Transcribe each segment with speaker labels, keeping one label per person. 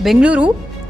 Speaker 1: ಬೆಂಗಳೂರು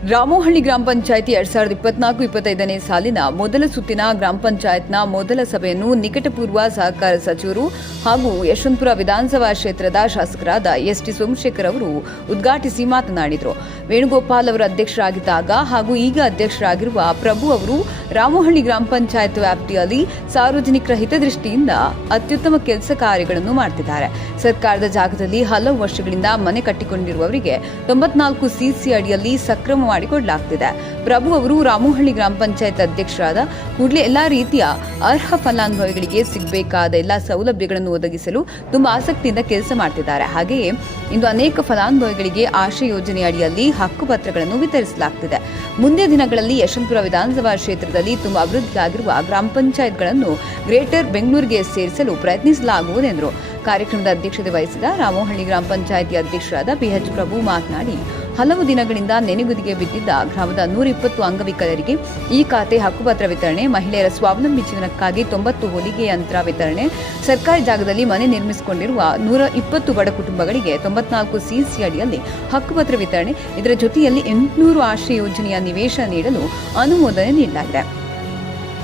Speaker 1: ರಾಮೋಹಳ್ಳಿ ಗ್ರಾಮ ಪಂಚಾಯಿತಿ ಎರಡ್ ಸಾವಿರದ ಇಪ್ಪತ್ನಾಲ್ಕು ಇಪ್ಪತ್ತೈದನೇ ಸಾಲಿನ ಮೊದಲ ಸುತ್ತಿನ ಗ್ರಾಮ ಪಂಚಾಯತ್ನ ಮೊದಲ ಸಭೆಯನ್ನು ನಿಕಟಪೂರ್ವ ಸಹಕಾರ ಸಚಿವರು ಹಾಗೂ ಯಶವಂತಪುರ ವಿಧಾನಸಭಾ ಕ್ಷೇತ್ರದ ಶಾಸಕರಾದ ಎಸ್ ಟಿ ಸೋಮಶೇಖರ್ ಅವರು ಉದ್ಘಾಟಿಸಿ ಮಾತನಾಡಿದರು. ವೇಣುಗೋಪಾಲ್ ಅವರು ಅಧ್ಯಕ್ಷರಾಗಿದ್ದಾಗ ಹಾಗೂ ಈಗ ಅಧ್ಯಕ್ಷರಾಗಿರುವ ಪ್ರಭು ಅವರು ರಾಮೋಹಳ್ಳಿ ಗ್ರಾಮ ಪಂಚಾಯತ್ ವ್ಯಾಪ್ತಿಯಲ್ಲಿ ಸಾರ್ವಜನಿಕರ ಹಿತದೃಷ್ಟಿಯಿಂದ ಅತ್ಯುತ್ತಮ ಕೆಲಸ ಕಾರ್ಯಗಳನ್ನು ಮಾಡ್ತಿದ್ದಾರೆ. ಸರ್ಕಾರದ ಜಾಗದಲ್ಲಿ ಹಲವು ವರ್ಷಗಳಿಂದ ಮನೆ ಕಟ್ಟಿಕೊಂಡಿರುವವರಿಗೆ ತೊಂಬತ್ನಾಲ್ಕು ಸಿಸಿ ಅಡಿಯಲ್ಲಿ ಸಕ್ರಮ ಮಾಡಿಕೊಡಲಾಗ್ತಿದೆ. ಪ್ರಭು ಅವರು ರಾಮೋಹಳ್ಳಿ ಗ್ರಾಮ ಪಂಚಾಯತ್ ಅಧ್ಯಕ್ಷರಾದ ಕೂಡಲೇ ಎಲ್ಲಾ ರೀತಿಯ ಅರ್ಹ ಫಲಾನುಭವಿಗಳಿಗೆ ಸಿಗಬೇಕಾದ ಎಲ್ಲ ಸೌಲಭ್ಯಗಳನ್ನು ಒದಗಿಸಲು ತುಂಬಾ ಆಸಕ್ತಿಯಿಂದ ಕೆಲಸ ಮಾಡ್ತಿದ್ದಾರೆ. ಹಾಗೆಯೇ ಇಂದು ಅನೇಕ ಫಲಾನುಭವಿಗಳಿಗೆ ಆಶಯ ಯೋಜನೆ ಅಡಿಯಲ್ಲಿ ಹಕ್ಕುಪತ್ರಗಳನ್ನು ವಿತರಿಸಲಾಗ್ತಿದೆ. ಮುಂದಿನ ದಿನಗಳಲ್ಲಿ ಯಶವಂತಪುರ ವಿಧಾನಸಭಾ ಕ್ಷೇತ್ರದಲ್ಲಿ ತುಂಬಾ ಅಭಿವೃದ್ಧಿಯಾಗಿರುವ ಗ್ರಾಮ ಪಂಚಾಯತ್ಗಳನ್ನು ಗ್ರೇಟರ್ ಬೆಂಗಳೂರಿಗೆ ಸೇರಿಸಲು ಪ್ರಯತ್ನಿಸಲಾಗುವುದೆಂದರು ಕಾರ್ಯಕ್ರಮದ ಅಧ್ಯಕ್ಷತೆ ವಹಿಸಿದ ರಾಮೋಹಳ್ಳಿ ಗ್ರಾಮ ಪಂಚಾಯಿತಿ ಅಧ್ಯಕ್ಷರಾದ ಬಿಎಚ್ ಪ್ರಭು ಮಾತನಾಡಿ ಹಲವು ದಿನಗಳಿಂದ ನೆನೆಗುದಿಗೆ ಬಿದ್ದಿದ್ದ ಗ್ರಾಮದ ನೂರ ಇಪ್ಪತ್ತು ಅಂಗವಿಕಲರಿಗೆ ಈ ಖಾತೆ ಹಕ್ಕುಪತ್ರ ವಿತರಣೆ, ಮಹಿಳೆಯರ ಸ್ವಾವಲಂಬಿ ಜೀವನಕ್ಕಾಗಿ ತೊಂಬತ್ತು ಹೊಲಿಗೆ ಯಂತ್ರ ವಿತರಣೆ, ಸರ್ಕಾರಿ ಜಾಗದಲ್ಲಿ ಮನೆ ನಿರ್ಮಿಸಿಕೊಂಡಿರುವ ನೂರ ಇಪ್ಪತ್ತು ಬಡ ಕುಟುಂಬಗಳಿಗೆ ತೊಂಬತ್ನಾಲ್ಕು ಸಿಸಿ ಅಡಿಯಲ್ಲಿ ಹಕ್ಕುಪತ್ರ ವಿತರಣೆ, ಇದರ ಜೊತೆಯಲ್ಲಿ ಎಂಟುನೂರು ಆಶ್ರಯ ಯೋಜನೆಯ ನಿವೇಶ ನೀಡಲು ಅನುಮೋದನೆ ನೀಡಲಾಗಿದೆ.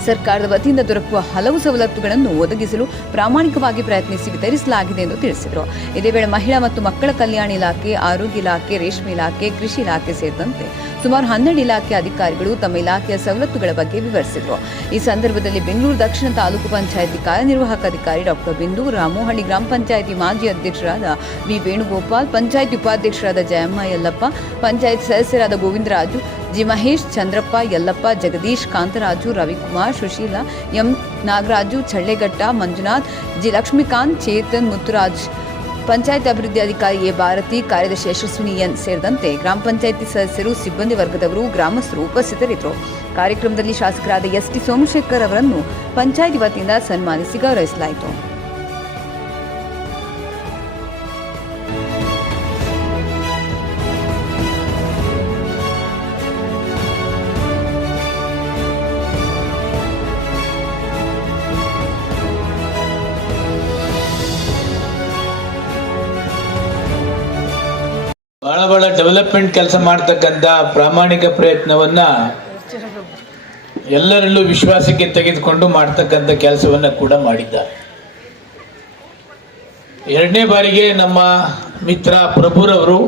Speaker 1: ಸರ್ಕಾರದ ವತಿಯಿಂದ ದೊರಕುವ ಹಲವು ಸವಲತ್ತುಗಳನ್ನು ಒದಗಿಸಲು ಪ್ರಾಮಾಣಿಕವಾಗಿ ಪ್ರಯತ್ನಿಸಿ ವಿತರಿಸಲಾಗಿದೆ ಎಂದು ತಿಳಿಸಿದರು. ಇದೇ ವೇಳೆ ಮಹಿಳಾ ಮತ್ತು ಮಕ್ಕಳ ಕಲ್ಯಾಣ ಇಲಾಖೆ, ಆರೋಗ್ಯ ಇಲಾಖೆ, ರೇಷ್ಮೆ ಇಲಾಖೆ, ಕೃಷಿ ಇಲಾಖೆ ಸೇರಿದಂತೆ ಸುಮಾರು ಹನ್ನೆರಡು ಇಲಾಖೆ ಅಧಿಕಾರಿಗಳು ತಮ್ಮ ಇಲಾಖೆಯ ಸವಲತ್ತುಗಳ ಬಗ್ಗೆ ವಿವರಿಸಿದರು. ಈ ಸಂದರ್ಭದಲ್ಲಿ ಬೆಂಗಳೂರು ದಕ್ಷಿಣ ತಾಲೂಕು ಪಂಚಾಯಿತಿ ಕಾರ್ಯನಿರ್ವಾಹಕ ಅಧಿಕಾರಿ ಡಾಕ್ಟರ್ ಬಿಂದು ರಾಮೋಹಳ್ಳಿ ಗ್ರಾಮ ಪಂಚಾಯಿತಿ ಮಾಜಿ ಅಧ್ಯಕ್ಷರಾದ ವಿ. ವೇಣುಗೋಪಾಲ್, ಪಂಚಾಯಿತಿ ಉಪಾಧ್ಯಕ್ಷರಾದ ಜಯಮ್ಮ ಯಲ್ಲಪ್ಪ, ಪಂಚಾಯತ್ ಸದಸ್ಯರಾದ Govindaraju G Mahesh, Chandrappa, Yallappa, Jagadish, Kantharaju, Ravikumar, Sushila, M Nagaraju Challeghatta Manjunath, G Lakshmikanth, Chetan, Muthuraj. Panchayat ಅಭಿವೃದ್ಧಿ ಅಧಿಕಾರಿ ಎ ಭಾರತಿ, ಕಾರ್ಯದರ್ಶಿ ಯಶಸ್ವಿನಿ ಎನ್ ಸೇರಿದಂತೆ ಗ್ರಾಮ ಪಂಚಾಯಿತಿ ಸದಸ್ಯರು, ಸಿಬ್ಬಂದಿ ವರ್ಗದವರು, ಗ್ರಾಮಸ್ಥರು ಉಪಸ್ಥಿತರಿದ್ದರು. ಕಾರ್ಯಕ್ರಮದಲ್ಲಿ ಶಾಸಕರಾದ ಎಸ್ ಟಿ ಸೋಮಶೇಖರ್ ಅವರನ್ನು ಪಂಚಾಯಿತಿ ವತಿಯಿಂದ ಸನ್ಮಾನಿಸಿ ಗೌರವಿಸಲಾಯಿತು.
Speaker 2: ಡೆವಲಪ್ಮೆಂಟ್ ಕೆಲಸ ಮಾಡ್ತಕ್ಕಂಥ ಪ್ರಾಮಾಣಿಕ ಪ್ರಯತ್ನವನ್ನ ಎಲ್ಲರಲ್ಲೂ ವಿಶ್ವಾಸಕ್ಕೆ ತೆಗೆದುಕೊಂಡು ಮಾಡ್ತಕ್ಕಂಥ ಕೆಲಸವನ್ನ ಕೂಡ ಮಾಡಿದ್ದಾರೆ. ಎರಡನೇ ಬಾರಿಗೆ ನಮ್ಮ ಮಿತ್ರ ಪ್ರಭುರವರು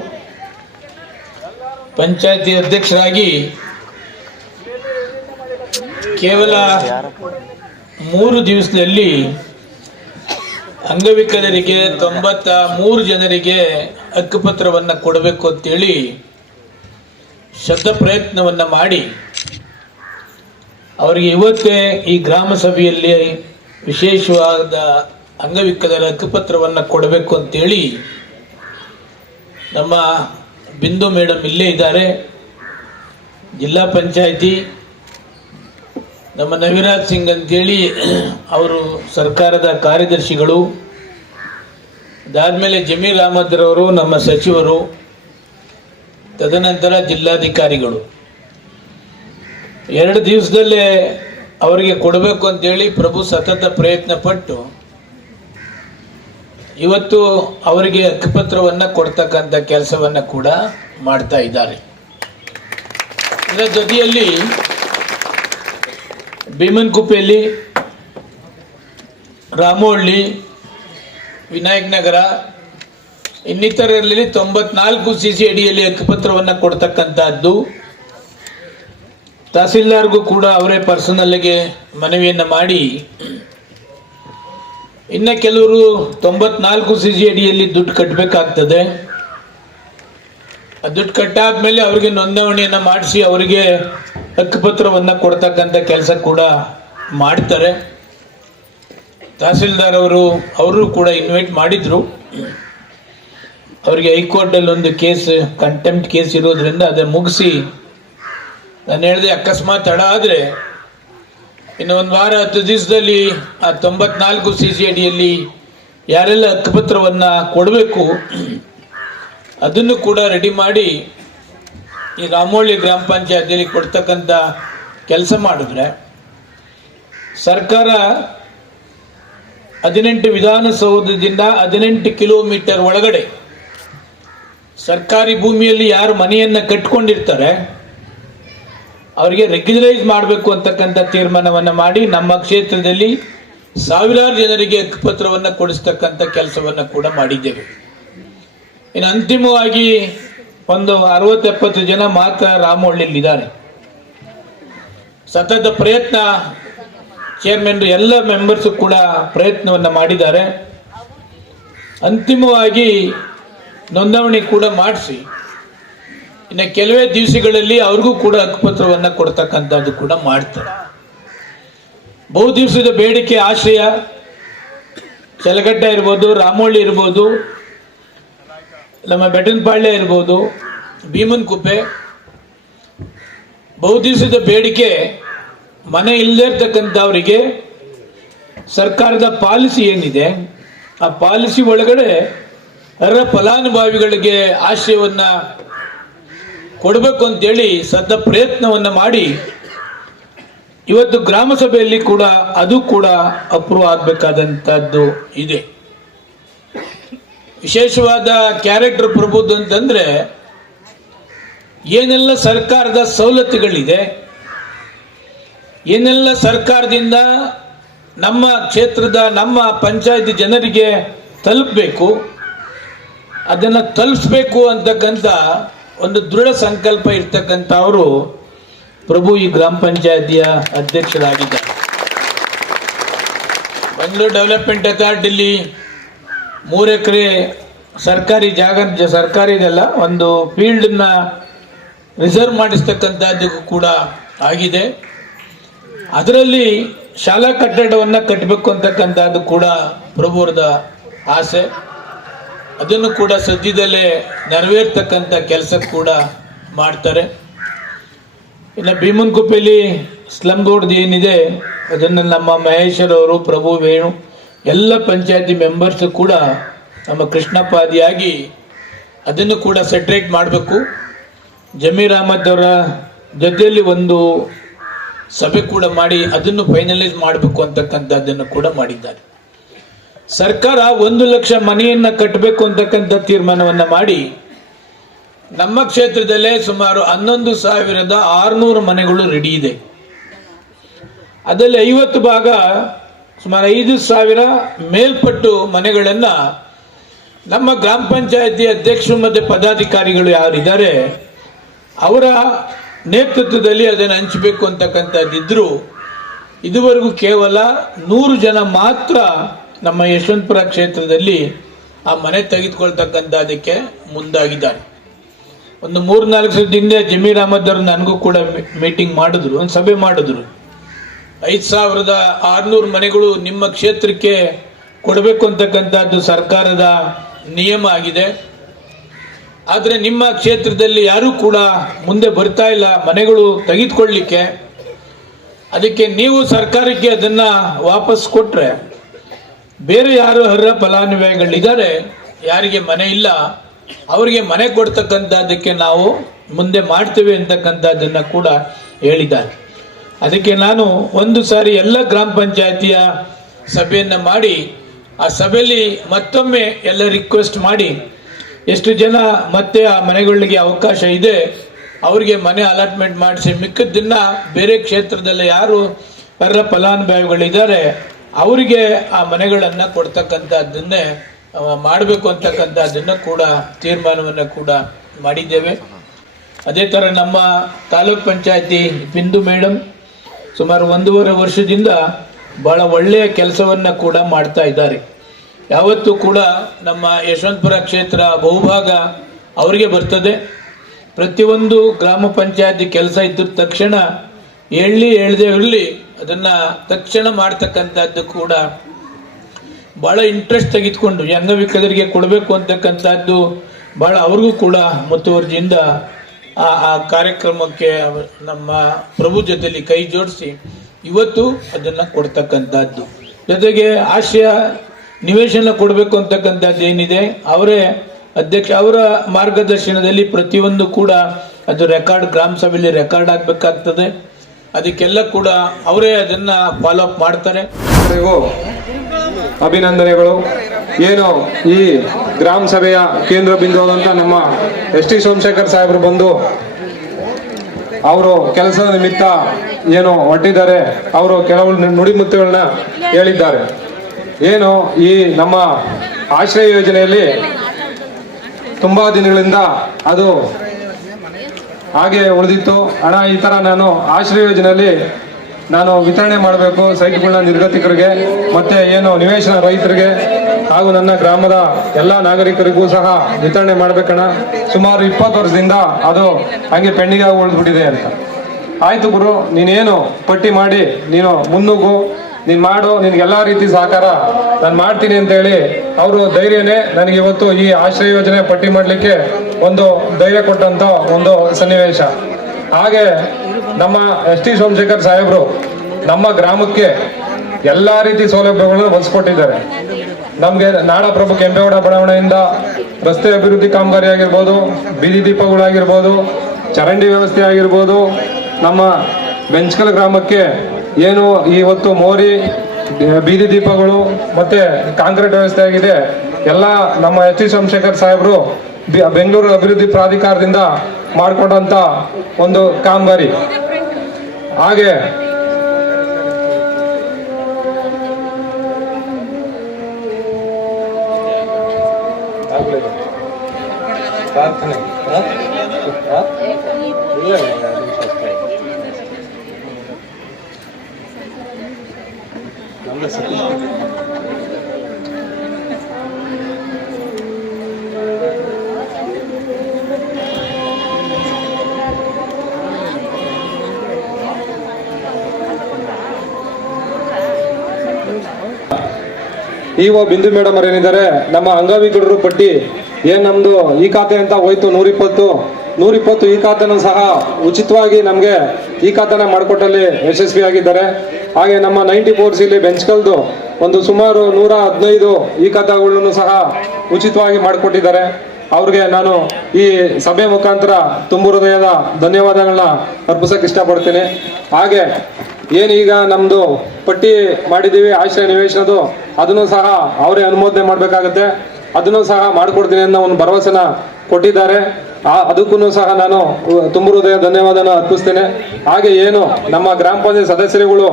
Speaker 2: ಪಂಚಾಯತಿ ಅಧ್ಯಕ್ಷರಾಗಿ ಕೇವಲ ಮೂರು ದಿವಸದಲ್ಲಿ ಅಂಗವಿಕಲರಿಗೆ ತೊಂಬತ್ತ ಮೂರು ಜನರಿಗೆ ಹಕ್ಕುಪತ್ರವನ್ನು ಕೊಡಬೇಕು ಅಂತೇಳಿ ಶಬ್ದ ಪ್ರಯತ್ನವನ್ನು ಮಾಡಿ ಅವರಿಗೆ ಇವತ್ತೇ ಈ ಗ್ರಾಮ ಸಭೆಯಲ್ಲಿ ವಿಶೇಷವಾದ ಅಂಗವಿಕಲರ ಹಕ್ಕುಪತ್ರವನ್ನು ಕೊಡಬೇಕು ಅಂತೇಳಿ ನಮ್ಮ ಬಿಂದು ಮೇಡಮ್ ಇಲ್ಲೇ ಇದ್ದಾರೆ. ಜಿಲ್ಲಾ ಪಂಚಾಯಿತಿ. ನಮ್ಮ ನವಿರಾಜ್ ಸಿಂಗ್ ಅಂತೇಳಿ ಅವರು ಸರ್ಕಾರದ ಕಾರ್ಯದರ್ಶಿಗಳು. ಅದಾದಮೇಲೆ ಜಮೀರ್ ಅಹಮದ್ರವರು ನಮ್ಮ ಸಚಿವರು, ತದನಂತರ ಜಿಲ್ಲಾಧಿಕಾರಿಗಳು. ಎರಡು ದಿವಸದಲ್ಲೇ ಅವರಿಗೆ ಕೊಡಬೇಕು ಅಂತೇಳಿ ಪ್ರಭು ಸತತ ಪ್ರಯತ್ನ ಪಟ್ಟು, ಇವತ್ತು ಅವರಿಗೆ ಹಕ್ಕುಪತ್ರವನ್ನು ಕೊಡ್ತಕ್ಕಂಥ ಕೆಲಸವನ್ನು ಕೂಡ ಮಾಡ್ತಾ ಇದ್ದಾರೆ. ಇದರ ಜೊತೆಯಲ್ಲಿ ಭೀಮನ್ಕುಪ್ಪೆಯಲ್ಲಿ ರಾಮೋಹಳ್ಳಿ ವಿನಾಯಕ್ ನಗರ, ಇನ್ನಿತರರಲ್ಲಿ ತೊಂಬತ್ನಾಲ್ಕು ಸಿ ಸಿ ಅಡಿಯಲ್ಲಿ ಹಕ್ಕುಪತ್ರವನ್ನು ಕೊಡ್ತಕ್ಕಂಥದ್ದು. ತಹಸೀಲ್ದಾರ್ಗೂ ಕೂಡ ಅವರೇ ಪರ್ಸನಲ್ಗೆ ಮನವಿಯನ್ನು ಮಾಡಿ. ಇನ್ನು ಕೆಲವರು ತೊಂಬತ್ನಾಲ್ಕು ಸಿ ಸಿ ಅಡಿಯಲ್ಲಿ ದುಡ್ಡು ಕಟ್ಟಬೇಕಾಗ್ತದೆ ಆ ದುಡ್ಡು ಕಟ್ಟಾದ್ಮೇಲೆ ಅವರಿಗೆ ನೋಂದಣಿಯನ್ನು ಮಾಡಿಸಿ ಅವರಿಗೆ ಹಕ್ಕುಪತ್ರವನ್ನು ಕೊಡ್ತಕ್ಕಂಥ ಕೆಲಸ ಕೂಡ ಮಾಡ್ತಾರೆ. ತಹಸೀಲ್ದಾರ್ ಅವರು ಅವರು ಕೂಡ ಇನ್ವೈಟ್ ಮಾಡಿದ್ರು. ಅವರಿಗೆ ಹೈಕೋರ್ಟಲ್ಲಿ ಒಂದು ಕೇಸ್ ಕಂಟೆಂಪ್ಟ್ ಕೇಸ್ ಇರೋದ್ರಿಂದ ಅದನ್ನು ಮುಗಿಸಿ. ನಾನು ಹೇಳಿದೆ ಅಕಸ್ಮಾತ್ ತಡ ಆದರೆ, ಇನ್ನು ಒಂದು ವಾರ, ಹತ್ತು ದಿವಸದಲ್ಲಿ ಆ ತೊಂಬತ್ನಾಲ್ಕು ಸಿ ಸಿ ಅಡಿಯಲ್ಲಿ ಯಾರೆಲ್ಲ ಹಕ್ಕುಪತ್ರವನ್ನು ಕೊಡಬೇಕು, ಅದನ್ನು ಕೂಡ ರೆಡಿ ಮಾಡಿ ಈ ರಾಮೋಳಿ ಗ್ರಾಮ ಪಂಚಾಯತಿಯಲ್ಲಿ ಕೊಡ್ತಕ್ಕಂಥ ಕೆಲಸ ಮಾಡಿದ್ರೆ, ಸರ್ಕಾರ ಹದಿನೆಂಟು ವಿಧಾನಸೌಧದಿಂದ ಹದಿನೆಂಟು ಕಿಲೋಮೀಟರ್ ಒಳಗಡೆ ಸರ್ಕಾರಿ ಭೂಮಿಯಲ್ಲಿ ಯಾರು ಮನೆಯನ್ನ ಕಟ್ಕೊಂಡಿರ್ತಾರೆ, ಅವರಿಗೆ ರೆಗ್ಯುಲರೈಸ್ ಮಾಡಬೇಕು ಅಂತಕ್ಕಂಥ ತೀರ್ಮಾನವನ್ನು ಮಾಡಿ ನಮ್ಮ ಕ್ಷೇತ್ರದಲ್ಲಿ ಸಾವಿರಾರು ಜನರಿಗೆ ಹಕ್ಕುಪತ್ರವನ್ನ ಕೊಡಿಸ್ತಕ್ಕಂಥ ಕೆಲಸವನ್ನು ಕೂಡ ಮಾಡಿದ್ದೇವೆ. ಇನ್ನು ಅಂತಿಮವಾಗಿ ಒಂದು ಅರವತ್ತೆಪ್ಪತ್ತು ಜನ ಮಾತ್ರ ರಾಮಹಳ್ಳಿಯಲ್ಲಿದ್ದಾರೆ. ಸತತ ಪ್ರಯತ್ನ ಚೇರ್ಮನ್ ಎಲ್ಲ ಮೆಂಬರ್ಸ್ ಕೂಡ ಪ್ರಯತ್ನವನ್ನು ಮಾಡಿದ್ದಾರೆ. ಅಂತಿಮವಾಗಿ ನೋಂದಣಿ ಕೂಡ ಮಾಡಿಸಿ. ಇನ್ನು ಕೆಲವೇ ದಿವಸಗಳಲ್ಲಿ ಅವ್ರಿಗೂ ಕೂಡ ಹಕ್ಕುಪತ್ರವನ್ನು ಕೊಡ್ತಕ್ಕಂಥದ್ದು ಕೂಡ ಮಾಡ್ತಾರೆ. ಬಹು ದಿವಸದ ಬೇಡಿಕೆ ಆಶ್ರಯ. ಚಲಗಡ್ಡ ಇರ್ಬೋದು ರಾಮೋಳಿ ಇರ್ಬೋದು, ನಮ್ಮ ಬೆಟ್ಟನಪಾಳ್ಯ ಇರ್ಬೋದು, ಭೀಮನ್ ಕುಪ್ಪೆ. ಬಹು ದಿವಸದ ಬೇಡಿಕೆ ಮನೆ ಇಲ್ಲದೇ ಇರ್ತಕ್ಕಂಥವರಿಗೆ ಸರ್ಕಾರದ ಪಾಲಿಸಿ ಏನಿದೆ, ಆ ಪಾಲಿಸಿ ಒಳಗಡೆ ಅರ ಫಲಾನುಭವಿಗಳಿಗೆ ಆಶಯವನ್ನ ಕೊಡಬೇಕು ಅಂತೇಳಿ ಸದ್ದ ಪ್ರಯತ್ನವನ್ನ ಮಾಡಿ, ಇವತ್ತು ಗ್ರಾಮ ಸಭೆಯಲ್ಲಿ ಕೂಡ ಅದು ಕೂಡ ಅಪ್ರೂವ್ ಆಗಬೇಕಾದಂಥದ್ದು ಇದೆ. ವಿಶೇಷವಾದ ಕ್ಯಾರೆಕ್ಟರ್ ಪ್ರಬುದ್ಧ ಅಂತಂದ್ರೆ ಏನೆಲ್ಲ ಸರ್ಕಾರದ ಸವಲತ್ತುಗಳಿದೆ ಏನೆಲ್ಲ ಸರ್ಕಾರದಿಂದ ನಮ್ಮ ಕ್ಷೇತ್ರದ ನಮ್ಮ ಪಂಚಾಯತಿ ಜನರಿಗೆ ತಲುಪಬೇಕು, ಅದನ್ನು ತಲುಪಿಸ್ಬೇಕು ಅಂತಕ್ಕಂಥ ಒಂದು ದೃಢ ಸಂಕಲ್ಪ ಇರ್ತಕ್ಕಂಥ ಅವರು ಪ್ರಭು ಈ ಗ್ರಾಮ ಪಂಚಾಯತಿಯ ಅಧ್ಯಕ್ಷರಾಗಿದ್ದಾರೆ. ಬೆಂಗಳೂರು ಡೆವಲಪ್ಮೆಂಟ್ ಅಥಾರಿಟಿಲಿ ಮೂರು ಎಕರೆ ಸರ್ಕಾರಿ ಜಾಗ, ಸರ್ಕಾರಿ ಇದೆಲ್ಲ ಒಂದು ಫೀಲ್ಡನ್ನ ರಿಸರ್ವ್ ಮಾಡಿಸ್ತಕ್ಕಂಥದ್ದು ಕೂಡ ಆಗಿದೆ. ಅದರಲ್ಲಿ ಶಾಲಾ ಕಟ್ಟಡವನ್ನು ಕಟ್ಟಬೇಕು ಅಂತಕ್ಕಂಥದ್ದು ಕೂಡ ಪ್ರಭುವರದ ಆಸೆ. ಅದನ್ನು ಕೂಡ ಸದ್ಯದಲ್ಲೇ ನೆರವೇರ್ತಕ್ಕಂಥ ಕೆಲಸ ಕೂಡ ಮಾಡ್ತಾರೆ. ಇನ್ನು ಭೀಮನ್ ಕುಪ್ಪೆಯಲ್ಲಿ ಸ್ಲಮ್ ಬೋರ್ಡ್ ಏನಿದೆ, ಅದನ್ನು ನಮ್ಮ ಮಹೇಶ್ವರವರು ಪ್ರಭು ವೇಣು, ಎಲ್ಲ ಪಂಚಾಯತಿ ಮೆಂಬರ್ಸ್ ಕೂಡ ನಮ್ಮ ಕೃಷ್ಣಪಾದಿಯಾಗಿ ಅದನ್ನು ಕೂಡ ಸೆಟ್ರೇಟ್ ಮಾಡಬೇಕು. ಜಮೀರ್ ಅಹಮದ್ ಅವರ ಜೊತೆಯಲ್ಲಿ ಒಂದು ಸಭೆ ಕೂಡ ಮಾಡಿ ಅದನ್ನು ಫೈನಲೈಸ್ ಮಾಡಬೇಕು ಅಂತಕ್ಕಂಥದ್ದನ್ನು ಕೂಡ ಮಾಡಿದ್ದಾರೆ. ಸರ್ಕಾರ ಒಂದು ಲಕ್ಷ ಮನೆಯನ್ನ ಕಟ್ಟಬೇಕು ಅಂತಕ್ಕಂಥ ತೀರ್ಮಾನವನ್ನ ಮಾಡಿ ನಮ್ಮ ಕ್ಷೇತ್ರದಲ್ಲೇ ಸುಮಾರು ಹನ್ನೊಂದು ಸಾವಿರದ ಆರುನೂರು ಮನೆಗಳು ರೆಡಿ ಇದೆ. ಅದರಲ್ಲಿ ಐವತ್ತು ಭಾಗ ಸುಮಾರು ಐದು ಸಾವಿರ ಮೇಲ್ಪಟ್ಟು ಮನೆಗಳನ್ನ ನಮ್ಮ ಗ್ರಾಮ ಪಂಚಾಯತಿ ಅಧ್ಯಕ್ಷರು ಮತ್ತು ಪದಾಧಿಕಾರಿಗಳು ಯಾರಿದ್ದಾರೆ, ಅವರ ನೇತೃತ್ವದಲ್ಲಿ ಅದನ್ನು ಹಂಚಬೇಕು ಅಂತಕ್ಕಂಥದ್ದಿದ್ರು, ಇದುವರೆಗೂ ಕೇವಲ ನೂರು ಜನ ಮಾತ್ರ ನಮ್ಮ ಯಶವಂತಪುರ ಕ್ಷೇತ್ರದಲ್ಲಿ ಆ ಮನೆ ತೆಗೆದುಕೊಳ್ತಕ್ಕಂಥದಕ್ಕೆ ಮುಂದಾಗಿದ್ದಾರೆ. ಒಂದು ಮೂರು ನಾಲ್ಕು ಸಾವಿರದ ಹಿಂದೆ ಜಮೀರ್ ಅಹಮದ್ ಅವರು ನನಗೂ ಕೂಡ ಮೀಟಿಂಗ್ ಮಾಡಿದ್ರು, ಒಂದು ಸಭೆ ಮಾಡಿದ್ರು. ಐದು ಸಾವಿರದ ಆರುನೂರು ಮನೆಗಳು ನಿಮ್ಮ ಕ್ಷೇತ್ರಕ್ಕೆ ಕೊಡಬೇಕು ಅಂತಕ್ಕಂಥದ್ದು ಸರ್ಕಾರದ ನಿಯಮ ಆಗಿದೆ. ಆದರೆ ನಿಮ್ಮ ಕ್ಷೇತ್ರದಲ್ಲಿ ಯಾರೂ ಕೂಡ ಮುಂದೆ ಬರ್ತಾ ಇಲ್ಲ, ಮನೆಗಳು ತೆಗೆದುಕೊಳ್ಳಿಕ್ಕೆ. ಅದಕ್ಕೆ ನೀವು ಸರ್ಕಾರಕ್ಕೆ ಅದನ್ನ ವಾಪಸ್ ಕೊಟ್ಟರೆ ಬೇರೆ ಯಾರು ಅರ್ಹ ಫಲಾನುಭವಿಗಳಿದ್ದಾರೆ, ಯಾರಿಗೆ ಮನೆ ಇಲ್ಲ, ಅವರಿಗೆ ಮನೆ ಕೊಡ್ತಕ್ಕಂಥದ್ದಕ್ಕೆ ನಾವು ಮುಂದೆ ಮಾಡ್ತೇವೆ ಅಂತಕ್ಕಂಥದ್ದನ್ನು ಕೂಡ ಹೇಳಿದ್ದಾರೆ. ಅದಕ್ಕೆ ನಾನು ಒಂದು ಸಾರಿ ಎಲ್ಲ ಗ್ರಾಮ ಪಂಚಾಯತಿಯ ಸಭೆಯನ್ನು ಮಾಡಿ, ಆ ಸಭೆಯಲ್ಲಿ ಮತ್ತೊಮ್ಮೆ ಎಲ್ಲ ರಿಕ್ವೆಸ್ಟ್ ಮಾಡಿ ಎಷ್ಟು ಜನ ಮತ್ತೆ ಆ ಮನೆಗಳಿಗೆ ಅವಕಾಶ ಇದೆ, ಅವರಿಗೆ ಮನೆ ಅಲಾಟ್ಮೆಂಟ್ ಮಾಡಿಸಿ ದಿನ ಬೇರೆ ಕ್ಷೇತ್ರದಲ್ಲಿ ಯಾರು ಪರ ಫಲಾನುಭವಿಗಳಿದ್ದಾರೆ, ಅವರಿಗೆ ಆ ಮನೆಗಳನ್ನು ಕೊಡ್ತಕ್ಕಂಥದ್ದನ್ನೇ ಮಾಡಬೇಕು ಅಂತಕ್ಕಂಥದ್ದನ್ನು ಕೂಡ ತೀರ್ಮಾನವನ್ನು ಕೂಡ ಮಾಡಿದ್ದೇವೆ. ಅದೇ ಥರ ನಮ್ಮ ತಾಲೂಕ್ ಪಂಚಾಯತಿ ಬಿಂದು ಮೇಡಮ್ ಸುಮಾರು ಒಂದೂವರೆ ವರ್ಷದಿಂದ ಬಹಳ ಒಳ್ಳೆಯ ಕೆಲಸವನ್ನು ಕೂಡ ಮಾಡ್ತಾ ಇದ್ದಾರೆ. ಯಾವತ್ತೂ ಕೂಡ ನಮ್ಮ ಯಶವಂತಪುರ ಕ್ಷೇತ್ರ ಬಹುಭಾಗ ಅವರಿಗೆ ಬರ್ತದೆ. ಪ್ರತಿಯೊಂದು ಗ್ರಾಮ ಪಂಚಾಯತಿ ಕೆಲಸ ಇದ್ದ ತಕ್ಷಣ ಹೇಳಿ ಹೇಳದೆ ಇರಲಿ, ಅದನ್ನು ತಕ್ಷಣ ಮಾಡ್ತಕ್ಕಂಥದ್ದು ಕೂಡ ಭಾಳ ಇಂಟ್ರೆಸ್ಟ್ ತೆಗೆದುಕೊಂಡು ಅಂಗವಿಕಲರಿಗೆ ಕೊಡಬೇಕು ಅಂತಕ್ಕಂಥದ್ದು ಭಾಳ ಅವ್ರಿಗೂ ಕೂಡ ಮುತುವರ್ಜಿಯಿಂದ ಆ ಆ ಕಾರ್ಯಕ್ರಮಕ್ಕೆ ನಮ್ಮ ಪ್ರಭು ಜೊತೆಯಲ್ಲಿ ಕೈ ಜೋಡಿಸಿ ಇವತ್ತು ಅದನ್ನು ಕೊಡ್ತಕ್ಕಂಥದ್ದು. ಜೊತೆಗೆ ಆಶಯ ನಿವೇಶನ ಕೊಡಬೇಕು ಅಂತಕ್ಕಂಥದ್ದು ಏನಿದೆ, ಅವರೇ ಅಧ್ಯಕ್ಷ, ಅವರ ಮಾರ್ಗದರ್ಶನದಲ್ಲಿ ಪ್ರತಿಯೊಂದು ಕೂಡ ಅದು ರೆಕಾರ್ಡ್, ಗ್ರಾಮ ಸಭೆಯಲ್ಲಿ ರೆಕಾರ್ಡ್ ಆಗಬೇಕಾಗ್ತದೆ. ಅದಕ್ಕೆಲ್ಲ ಕೂಡ ಅವರೇ ಅದನ್ನು ಫಾಲೋ ಅಪ್ ಮಾಡ್ತಾರೆ.
Speaker 3: ಅಭಿನಂದನೆಗಳು. ಏನು ಈ ಗ್ರಾಮ ಸಭೆಯ ಕೇಂದ್ರ ಬಿಂದುವಾದಂಥ ನಮ್ಮ ಎಸ್ ಟಿ ಸೋಮಶೇಖರ್ ಸಾಹೇಬರು ಬಂದು ಅವರು ಕೆಲಸದ ನಿಮಿತ್ತ ಏನು ಹೊಟ್ಟಿದ್ದಾರೆ ಅವರು ಕೆಲವು ನುಡಿಮುತ್ತುಗಳನ್ನ ಹೇಳಿದ್ದಾರೆ. ಏನು ಈ ನಮ್ಮ ಆಶ್ರಯ ಯೋಜನೆಯಲ್ಲಿ ತುಂಬಾ ದಿನಗಳಿಂದ ಅದು ಹಾಗೆ ಉಳಿದಿತ್ತು. ಹಣ ಈ ತರ ನಾನು ಆಶ್ರಯ ಯೋಜನೆಯಲ್ಲಿ ನಾನು ವಿತರಣೆ ಮಾಡಬೇಕು ಸೈಟ್ಗಳನ್ನ ನಿರ್ಗತಿಕರಿಗೆ, ಮತ್ತೆ ಏನು ನಿವೇಶನ ರೈತರಿಗೆ ಹಾಗೂ ನನ್ನ ಗ್ರಾಮದ ಎಲ್ಲ ನಾಗರಿಕರಿಗೂ ಸಹ ವಿತರಣೆ ಮಾಡ್ಬೇಕಣ್ಣ. ಸುಮಾರು ಇಪ್ಪತ್ತು ವರ್ಷದಿಂದ ಅದು ಹಂಗೆ ಪೆಂಡಿಂಗ್ ಆಗಿ ಉಳಿದ್ಬಿಟ್ಟಿದೆ ಅಂತ. ಆಯ್ತು ಗುರು, ನೀನೇನು ಪಟ್ಟಿ ಮಾಡಿ, ನೀನು ಮುನ್ನುಗ್ಗು. ನೀನ್ ಮಾಡು ನಿನ್ಗೆಲ್ಲ ರೀತಿ ಸಹಕಾರ. ನಾನು ಮಾಡ್ತೀನಿ ಅಂತ ಹೇಳಿ ಅವರು ಧೈರ್ಯನೇ ನನಗೆ ಇವತ್ತು ಈ ಆಶ್ರಯ ಯೋಜನೆ ಪಟ್ಟಿ ಮಾಡಲಿಕ್ಕೆ ಒಂದು ಧೈರ್ಯ ಕೊಟ್ಟಂತ ಒಂದು ಸನ್ನಿವೇಶ. ಹಾಗೆ ನಮ್ಮ ಎಸ್ ಟಿ ಸೋಮಶೇಖರ್ ಸಾಹೇಬರು ನಮ್ಮ ಗ್ರಾಮಕ್ಕೆ ಎಲ್ಲಾ ರೀತಿ ಸೌಲಭ್ಯಗಳನ್ನು ಒದಗಿಸ್ಕೊಟ್ಟಿದ್ದಾರೆ ನಮಗೆ ನಾಡಪ್ರಭು ಕೆಂಪೇಗೌಡ ಬಡಾವಣೆಯಿಂದ ರಸ್ತೆ ಅಭಿವೃದ್ಧಿ ಕಾಮಗಾರಿ ಆಗಿರ್ಬೋದು, ಬೀದಿ ದೀಪಗಳಾಗಿರ್ಬೋದು, ಚರಂಡಿ ವ್ಯವಸ್ಥೆ ಆಗಿರ್ಬೋದು, ನಮ್ಮ ಬೆಂಚ್ಕಲ್ ಗ್ರಾಮಕ್ಕೆ ಏನು ಇವತ್ತು ಮೋರಿ ಬೀದಿ ದೀಪಗಳು ಮತ್ತೆ ಕಾಂಕ್ರೀಟ್ ವ್ಯವಸ್ಥೆ ಆಗಿದೆ. ಎಲ್ಲ ನಮ್ಮ ಎಚ್ ಡಿ ಸೋಮಶೇಖರ್ ಸಾಹೇಬರು ಬೆಂಗಳೂರು ಅಭಿವೃದ್ಧಿ ಪ್ರಾಧಿಕಾರದಿಂದ ಮಾಡಿಕೊಂಡಂತ ಒಂದು ಕಾಮಗಾರಿ. ಹಾಗೆ ಇಒ ಬಿಂದು ಮೇಡಮ್ ಅವ್ರು ಏನಿದ್ದಾರೆ, ನಮ್ಮ ಅಂಗವಿಕಲರು ಪಟ್ಟಿ, ಏನ್ ನಮ್ದು ಈ ಖಾತೆ ಅಂತ ಹೋಯ್ತು ನೂರಿಪ್ಪತ್ತು. ನೂರಿಪ್ಪತ್ತು ಈ ಖಾತನ ಸಹ ಉಚಿತವಾಗಿ ನಮಗೆ ಈ ಖಾತೆನ ಮಾಡಿಕೊಟ್ಟಲ್ಲಿ ಯಶಸ್ವಿಯಾಗಿದ್ದಾರೆ ಹಾಗೆ ನಮ್ಮ ನೈಂಟಿ ಫೋರ್ ಸಿಲಿ ಬೆಂಚ್ಕಲ್ದು ಒಂದು ಸುಮಾರು ನೂರ ಹದಿನೈದು ಈ ಖಾತೆಗಳನ್ನು ಸಹ ಉಚಿತವಾಗಿ ಮಾಡಿಕೊಟ್ಟಿದ್ದಾರೆ. ಅವ್ರಿಗೆ ನಾನು ಈ ಸಭೆ ಮುಖಾಂತರ ತುಂಬು ಹೃದಯದ ಧನ್ಯವಾದಗಳನ್ನ ಅರ್ಪಿಸಕ್ಕೆ ಇಷ್ಟಪಡ್ತೀನಿ. ಹಾಗೆ ಏನೀಗ ನಮ್ದು ಪಟ್ಟಿ ಮಾಡಿದ್ದೀವಿ, ಆಶ್ರಯ ನಿವೇಶನದು ಅದನ್ನು ಸಹ ಅವರೇ ಅನುಮೋದನೆ ಮಾಡಬೇಕಾಗತ್ತೆ. ಅದನ್ನು ಸಹ ಮಾಡಿಕೊಡ್ತೀನಿ ಅನ್ನೋ ಒಂದು ಭರವಸೆನ ಕೊಟ್ಟಿದ್ದಾರೆ. ಅದಕ್ಕೂ ಸಹ ನಾನು ತುಂಬು ಹೃದಯ ಧನ್ಯವಾದನ ಅರ್ಪಿಸ್ತೇನೆ. ಹಾಗೆ ಏನು, ನಮ್ಮ ಗ್ರಾಮ ಪಂಚಾಯತ್ ಸದಸ್ಯರುಗಳು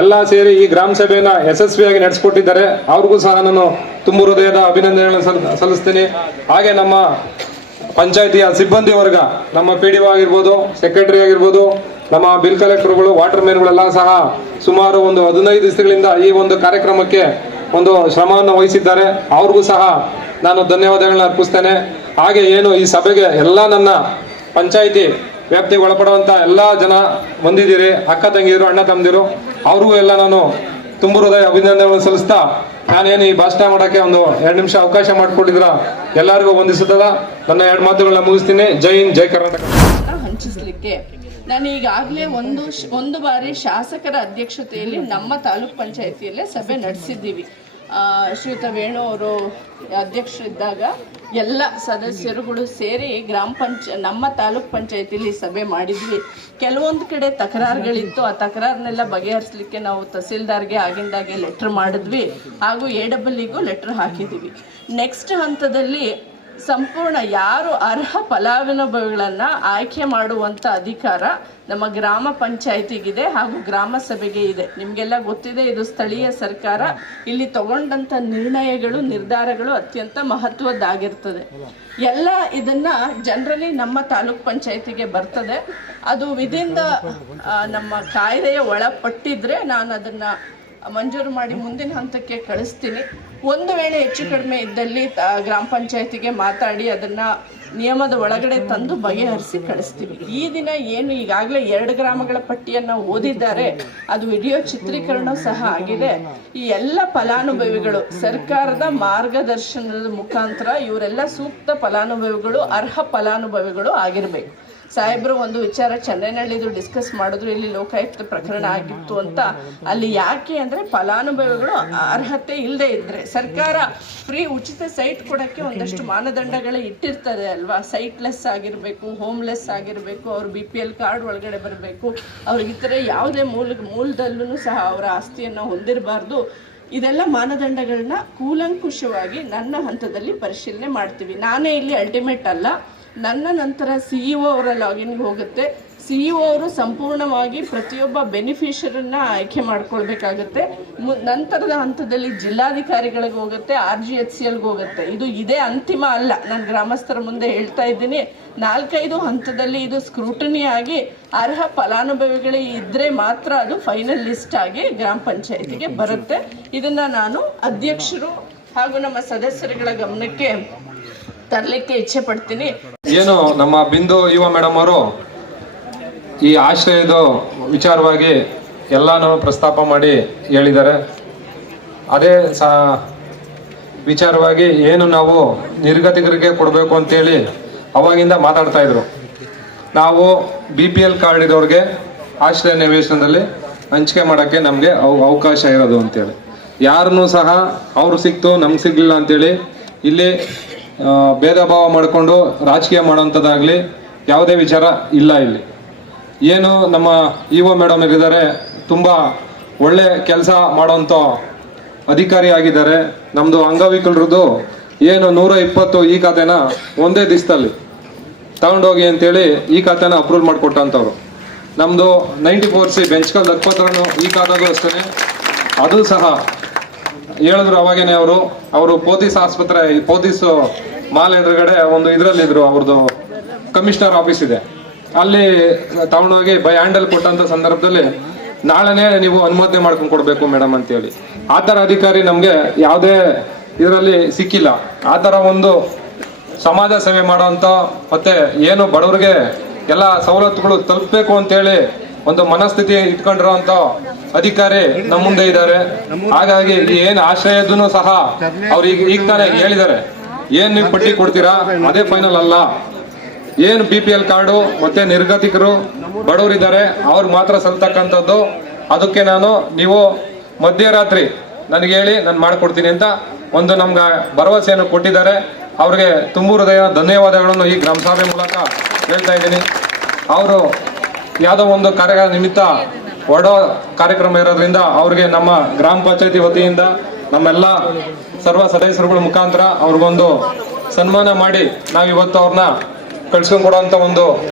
Speaker 3: ಎಲ್ಲ ಸೇರಿ ಈ ಗ್ರಾಮ ಸಭೆಯನ್ನ ಯಶಸ್ವಿಯಾಗಿ ನಡೆಸ್ಕೊಟ್ಟಿದ್ದಾರೆ. ಅವ್ರಿಗೂ ಸಹ ನಾನು ತುಂಬು ಹೃದಯದ ಅಭಿನಂದನೆಗಳನ್ನು ಸಲ್ಲಿಸ್ತೇನೆ. ಹಾಗೆ ನಮ್ಮ ಪಂಚಾಯತಿಯ ಸಿಬ್ಬಂದಿ ವರ್ಗ, ನಮ್ಮ ಪಿ ಡಿ ಆಗಿರ್ಬೋದು ಸೆಕ್ರೆಟರಿ ಆಗಿರ್ಬೋದು, ನಮ್ಮ ಬಿಲ್ ಕಲೆಕ್ಟರ್ಗಳು ವಾಟರ್ ಮ್ಯಾನ್ಗಳೆಲ್ಲ ಸಹ ಸುಮಾರು ಒಂದು ಹದಿನೈದು ದಿವಸಗಳಿಂದ ಈ ಒಂದು ಕಾರ್ಯಕ್ರಮಕ್ಕೆ ಒಂದು ಶ್ರಮವನ್ನು ವಹಿಸಿದ್ದಾರೆ. ಅವ್ರಿಗೂ ಸಹ ನಾನು ಧನ್ಯವಾದಗಳನ್ನ ಅರ್ಪಿಸ್ತೇನೆ. ಹಾಗೆ ಏನು ಈ ಸಭೆಗೆ ಎಲ್ಲ ನನ್ನ ಪಂಚಾಯಿತಿ ವ್ಯಾಪ್ತಿಗೆ ಒಳಪಡುವಂತ ಎಲ್ಲ ಜನ ಬಂದಿದ್ದೀರಿ, ಅಕ್ಕ ತಂಗಿಯರು, ಅಣ್ಣ ತಮ್ಮದಿರು, ಅವ್ರಿಗೂ ಎಲ್ಲ ನಾನು ತುಂಬು ಹೃದಯ ಅಭಿನಂದನೆಗಳನ್ನು ಸಲ್ಲಿಸ್ತಾ ನಾನೇನು ಈ ಭಾಷಣ ಮಾಡೋಕ್ಕೆ ಒಂದು ಎರಡು ನಿಮಿಷ ಅವಕಾಶ ಮಾಡಿಕೊಟ್ಟಿದ್ರ ಎಲ್ಲರಿಗೂ ವಂದಿಸುತ್ತದ. ನನ್ನ ಎರಡು ಮಾತುಗಳನ್ನ ಮುಗಿಸ್ತೀನಿ. ಜೈ ಹಿಂದ್, ಜೈ ಕರ್ನಾಟಕ.
Speaker 4: ಹಂಚಿಸ್ಲಿಕ್ಕೆ. ನಾನು ಈಗಾಗಲೇ ಒಂದು ಒಂದು ಬಾರಿ ಶಾಸಕರ ಅಧ್ಯಕ್ಷತೆಯಲ್ಲಿ ನಮ್ಮ ತಾಲೂಕ್ ಪಂಚಾಯಿತಿಯಲ್ಲೇ ಸಭೆ ನಡೆಸಿದ್ದೀವಿ. ಶ್ರೀಯುತ ವೇಣು ಅವರು ಅಧ್ಯಕ್ಷರಿದ್ದಾಗ ಎಲ್ಲ ಸದಸ್ಯರುಗಳು ಸೇರಿ ಗ್ರಾಮ ಪಂಚ, ನಮ್ಮ ತಾಲೂಕ್ ಪಂಚಾಯತಿಲಿ ಸಭೆ ಮಾಡಿದ್ವಿ. ಕೆಲವೊಂದು ಕಡೆ ತಕರಾರುಗಳಿತ್ತು. ಆ ತಕರಾರನ್ನೆಲ್ಲ ಬಗೆಹರಿಸಲಿಕ್ಕೆ ನಾವು ತಹಸೀಲ್ದಾರ್ಗೆ ಆಗಿಂದಾಗೆ ಲೆಟ್ರ್ ಮಾಡಿದ್ವಿ. ಹಾಗೂ ಎ ಡಬಲ್ಇಗೂ ಲೆಟ್ರ್ ಹಾಕಿದ್ವಿ ನೆಕ್ಸ್ಟ್ ಹಂತದಲ್ಲಿ ಸಂಪೂರ್ಣ ಯಾರು ಅರ್ಹ ಫಲಾನುಭವಿಗಳನ್ನು ಆಯ್ಕೆ ಮಾಡುವಂಥ ಅಧಿಕಾರ ನಮ್ಮ ಗ್ರಾಮ ಪಂಚಾಯತಿಗಿದೆ ಹಾಗೂ ಗ್ರಾಮ ಸಭೆಗೆ ಇದೆ. ನಿಮಗೆಲ್ಲ ಗೊತ್ತಿದೆ, ಇದು ಸ್ಥಳೀಯ ಸರ್ಕಾರ. ಇಲ್ಲಿ ತಗೊಂಡಂಥ ನಿರ್ಣಯಗಳು, ನಿರ್ಧಾರಗಳು ಅತ್ಯಂತ ಮಹತ್ವದ್ದಾಗಿರ್ತದೆ. ಎಲ್ಲ ಇದನ್ನ ಜನರಲಿ ನಮ್ಮ ತಾಲೂಕ್ ಪಂಚಾಯತಿಗೆ ಬರ್ತದೆ. ಅದು ವಿದಿಂದ ನಮ್ಮ ಕಾಯ್ದೆಯ ಒಳಪಟ್ಟಿದ್ರೆ ನಾನು ಅದನ್ನ ಮಂಜೂರು ಮಾಡಿ ಮುಂದಿನ ಹಂತಕ್ಕೆ ಕಳಿಸ್ತೀನಿ. ಒಂದು ವೇಳೆ ಹೆಚ್ಚು ಕಡಿಮೆ ಇದ್ದಲ್ಲಿ ಗ್ರಾಮ ಪಂಚಾಯತಿಗೆ ಮಾತಾಡಿ ಅದನ್ನ ನಿಯಮದ ಒಳಗಡೆ ತಂದು ಬಗೆಹರಿಸಿ ಕಳಿಸ್ತೀವಿ. ಈ ದಿನ ಏನು ಈಗಾಗಲೇ ಎರಡು ಗ್ರಾಮಗಳ ಪಟ್ಟಿಯನ್ನು ಓದಿದ್ದಾರೆ. ಅದು ವಿಡಿಯೋ ಚಿತ್ರೀಕರಣ ಸಹ ಆಗಿದೆ. ಈ ಎಲ್ಲ ಫಲಾನುಭವಿಗಳು, ಸರ್ಕಾರದ ಮಾರ್ಗದರ್ಶನದ ಮುಖಾಂತರ ಇವರೆಲ್ಲ ಸೂಕ್ತ ಫಲಾನುಭವಿಗಳು, ಅರ್ಹ ಫಲಾನುಭವಿಗಳು ಆಗಿರಬೇಕು. ಸಾಹೇಬರು ಒಂದು ವಿಚಾರ ಚೆನ್ನೈನಳ್ಳಿದು ಡಿಸ್ಕಸ್ ಮಾಡಿದ್ರು ಇಲ್ಲಿ ಲೋಕಾಯುಕ್ತ ಪ್ರಕರಣ ಆಗಿತ್ತು ಅಂತ. ಅಲ್ಲಿ ಯಾಕೆ ಅಂದ್ರೆ ಫಲಾನುಭವಿಗಳು ಅರ್ಹತೆ ಇಲ್ಲದೆ ಇದ್ರೆ. ಸರ್ಕಾರ ಫ್ರೀ ಉಚಿತ ಸೈಟ್ ಕೊಡಕ್ಕೆ ಒಂದಷ್ಟು ಮಾನದಂಡಗಳೇ ಇಟ್ಟಿರ್ತದೆ ಅಲ್ವಾ? ಸೈಟ್ಲೆಸ್ ಆಗಿರಬೇಕು ಹೋಮ್ಲೆಸ್ ಆಗಿರಬೇಕು ಅವ್ರು ಬಿ ಪಿ ಎಲ್ ಕಾರ್ಡ್ ಒಳಗಡೆ ಬರಬೇಕು. ಅವ್ರಿಗೆ ಇತರೆ ಯಾವುದೇ ಮೂಲ ಮೂಲದಲ್ಲೂ ಸಹ ಅವರ ಆಸ್ತಿಯನ್ನು ಹೊಂದಿರಬಾರ್ದು. ಇದೆಲ್ಲ ಮಾನದಂಡಗಳನ್ನ ಕೂಲಂಕುಷವಾಗಿ ನನ್ನ ಹಂತದಲ್ಲಿ ಪರಿಶೀಲನೆ ಮಾಡ್ತೀವಿ. ನಾನೇ ಇಲ್ಲಿ ಅಲ್ಟಿಮೇಟ್ ಅಲ್ಲ. ನನ್ನ ನಂತರ ಸಿ ಇ ಅವರ ಲಾಗಿನ್ಗೆ ಹೋಗುತ್ತೆ. ಸಿ ಇ ಅವರು ಸಂಪೂರ್ಣವಾಗಿ ಪ್ರತಿಯೊಬ್ಬ ಬೆನಿಫಿಷರನ್ನ ಆಯ್ಕೆ ಮಾಡ್ಕೊಳ್ಬೇಕಾಗುತ್ತೆ. ನಂತರದ ಹಂತದಲ್ಲಿ ಜಿಲ್ಲಾಧಿಕಾರಿಗಳಿಗೆ ಹೋಗುತ್ತೆ ಆರ್ ಜಿ ಎಚ್ ಸಿ ಎಲ್ಗೆ ಹೋಗುತ್ತೆ. ಇದು ಇದೇ ಅಂತಿಮ ಅಲ್ಲ. ನಾನು ಗ್ರಾಮಸ್ಥರ ಮುಂದೆ ಹೇಳ್ತಾ ಇದ್ದೀನಿ. ನಾಲ್ಕೈದು ಹಂತದಲ್ಲಿ ಇದು ಸ್ಕ್ರೂಟನಿ ಆಗಿ ಅರ್ಹ ಫಲಾನುಭವಿಗಳೇ ಇದ್ರೆ ಮಾತ್ರ ಅದು ಫೈನಲ್ ಲಿಸ್ಟ್ ಆಗಿ ಗ್ರಾಮ ಪಂಚಾಯತಿಗೆ ಬರುತ್ತೆ. ಇದನ್ನ ನಾನು ಅಧ್ಯಕ್ಷರು ಹಾಗೂ ನಮ್ಮ ಸದಸ್ಯರುಗಳ ಗಮನಕ್ಕೆ ತರಲಿಕ್ಕೆ ಇಚ್ಛೆ ಪಡ್ತೀನಿ.
Speaker 3: ಏನು ನಮ್ಮ ಬಿಂದು ಯುವ ಮೇಡಮ್ ಅವರು ಈ ಆಶ್ರಯದ ವಿಚಾರವಾಗಿ ಎಲ್ಲಾನು ಪ್ರಸ್ತಾಪ ಮಾಡಿ ಹೇಳಿದ್ದಾರೆ. ಅದೇ ವಿಚಾರವಾಗಿ ಏನು ನಾವು ನಿರ್ಗತಿಕರಿಗೆ ಕೊಡಬೇಕು ಅಂತೇಳಿ ಅವಾಗಿಂದ ಮಾತಾಡ್ತಾ ಇದ್ರು. ನಾವು ಬಿ ಪಿ ಎಲ್ ಕಾರ್ಡ್ ಇರೋರಿಗೆ ಆಶ್ರಯ ನಿವೇಶನದಲ್ಲಿ ಹಂಚಿಕೆ ಮಾಡೋಕ್ಕೆ ನಮಗೆ ಅವಕಾಶ ಇರೋದು ಅಂತೇಳಿ. ಯಾರನ್ನೂ ಸಹ ಅವರು ಸಿಕ್ತು, ನಮ್ಗೆ ಸಿಗಲಿಲ್ಲ ಅಂತೇಳಿ ಇಲ್ಲಿ ಭೇದ ಭಾವ ಮಾಡಿಕೊಂಡು ರಾಜಕೀಯ ಮಾಡೋಂಥದ್ದಾಗಲಿ ಯಾವುದೇ ವಿಚಾರ ಇಲ್ಲ ಇಲ್ಲಿ. ಏನು ನಮ್ಮ ಇ ಒ ಮೇಡಮ್ ಇದ್ದಾರೆ ತುಂಬ ಒಳ್ಳೆ ಕೆಲಸ ಮಾಡೋಂಥ ಅಧಿಕಾರಿ ಆಗಿದ್ದಾರೆ. ನಮ್ಮದು ಅಂಗವಿಕಲರದ್ದು ಏನು ನೂರ ಇಪ್ಪತ್ತು ಈ ಖಾತೆನ ಒಂದೇ ದಿವಸದಲ್ಲಿ ತಗೊಂಡೋಗಿ ಅಂತೇಳಿ ಈ ಖಾತೆನ ಅಪ್ರೂವ್ ಮಾಡಿಕೊಟ್ಟಂಥವ್ರು. ನಮ್ಮದು ನೈಂಟಿ ಫೋರ್ ಸಿ ಬೆಂಚ್ಕಲ್ ಲಕ್ಪತ್ರನು ಈ ಖಾತೆಗೂ ಅಷ್ಟೇ. ಅದು ಸಹ ಹೇಳಿದ್ರು ಅವಾಗೇನೆ ಅವರು ಅವರು ಪೋತಿಸ್ ಆಸ್ಪತ್ರೆ ಪೋತಿಸ್ ಮಾಲ್ ಎದುರುಗಡೆ ಒಂದು ಇದರಲ್ಲಿದ್ರು ಅವ್ರದ್ದು ಕಮಿಷನರ್ ಆಫೀಸ್ ಇದೆ. ಅಲ್ಲಿ ತಗೊಂಡೋಗಿ ಬೈ ಹ್ಯಾಂಡಲ್ ಕೊಟ್ಟಂತ ಸಂದರ್ಭದಲ್ಲಿ ನಾಳೆನೇ ನೀವು ಅನುಮೋದನೆ ಮಾಡ್ಕೊಂಡು ಕೊಡ್ಬೇಕು ಮೇಡಮ್ ಅಂತೇಳಿ. ಆ ಥರ ಅಧಿಕಾರಿ ನಮಗೆ ಯಾವುದೇ ಇದರಲ್ಲಿ ಸಿಕ್ಕಿಲ್ಲ. ಆ ಥರ ಒಂದು ಸಮಾಜ ಸೇವೆ ಮಾಡುವಂತ ಮತ್ತೆ ಏನು ಬಡವರಿಗೆ ಎಲ್ಲ ಸವಲತ್ತುಗಳು ತಲುಪಬೇಕು ಅಂತೇಳಿ ಒಂದು ಮನಸ್ಥಿತಿ ಇಟ್ಕೊಂಡಿರುವಂತ ಅಧಿಕಾರಿ ನಮ್ಮ ಮುಂದೆ ಇದ್ದಾರೆ. ಹಾಗಾಗಿ ಏನ್ ಆಶ್ರಯದನ್ನು ಸಹ ಅವ್ರು ಈಗ ಈಗ ತಾನೇ ಹೇಳಿದ್ದಾರೆ. ಏನ್ ನೀವು ಪಟ್ಟಿ ಕೊಡ್ತೀರಾ? ಅದೇ ಫೈನಲ್ ಅಲ್ಲ. ಏನು ಬಿ ಪಿ ಎಲ್ ಕಾರ್ಡು, ಮತ್ತೆ ನಿರ್ಗತಿಕರು, ಬಡವರಿದ್ದಾರೆ ಅವ್ರಿಗೆ ಮಾತ್ರ ಸಲ್ತಕ್ಕಂಥದ್ದು. ಅದಕ್ಕೆ ನಾನು ನೀವು ಮಧ್ಯರಾತ್ರಿ ನನಗೆ ಹೇಳಿ ನಾನು ಮಾಡ್ಕೊಡ್ತೀನಿ ಅಂತ ಒಂದು ನಮ್ಗೆ ಭರವಸೆಯನ್ನು ಕೊಟ್ಟಿದ್ದಾರೆ. ಅವ್ರಿಗೆ ತುಂಬು ಹೃದಯ ಧನ್ಯವಾದಗಳನ್ನು ಈ ಗ್ರಾಮ ಸಭೆ ಮೂಲಕ ಹೇಳ್ತಾ ಇದ್ದೀನಿ. ಅವರು ಯಾವುದೋ ಒಂದು ಕಾರ್ಯ ನಿಮಿತ್ತ ಹೊರಡೋ ಕಾರ್ಯಕ್ರಮ ಇರೋದ್ರಿಂದ ಅವ್ರಿಗೆ ನಮ್ಮ ಗ್ರಾಮ ಪಂಚಾಯತಿ ವತಿಯಿಂದ ನಮ್ಮೆಲ್ಲ ಸರ್ವ ಸದಸ್ಯರುಗಳ ಮುಖಾಂತರ ಅವ್ರಿಗೊಂದು ಸನ್ಮಾನ ಮಾಡಿ ನಾವಿವತ್ತು ಅವ್ರನ್ನ ಕಳ್ಸ್ಕೊಂಡ್ಕೊಡೋ ಒಂದು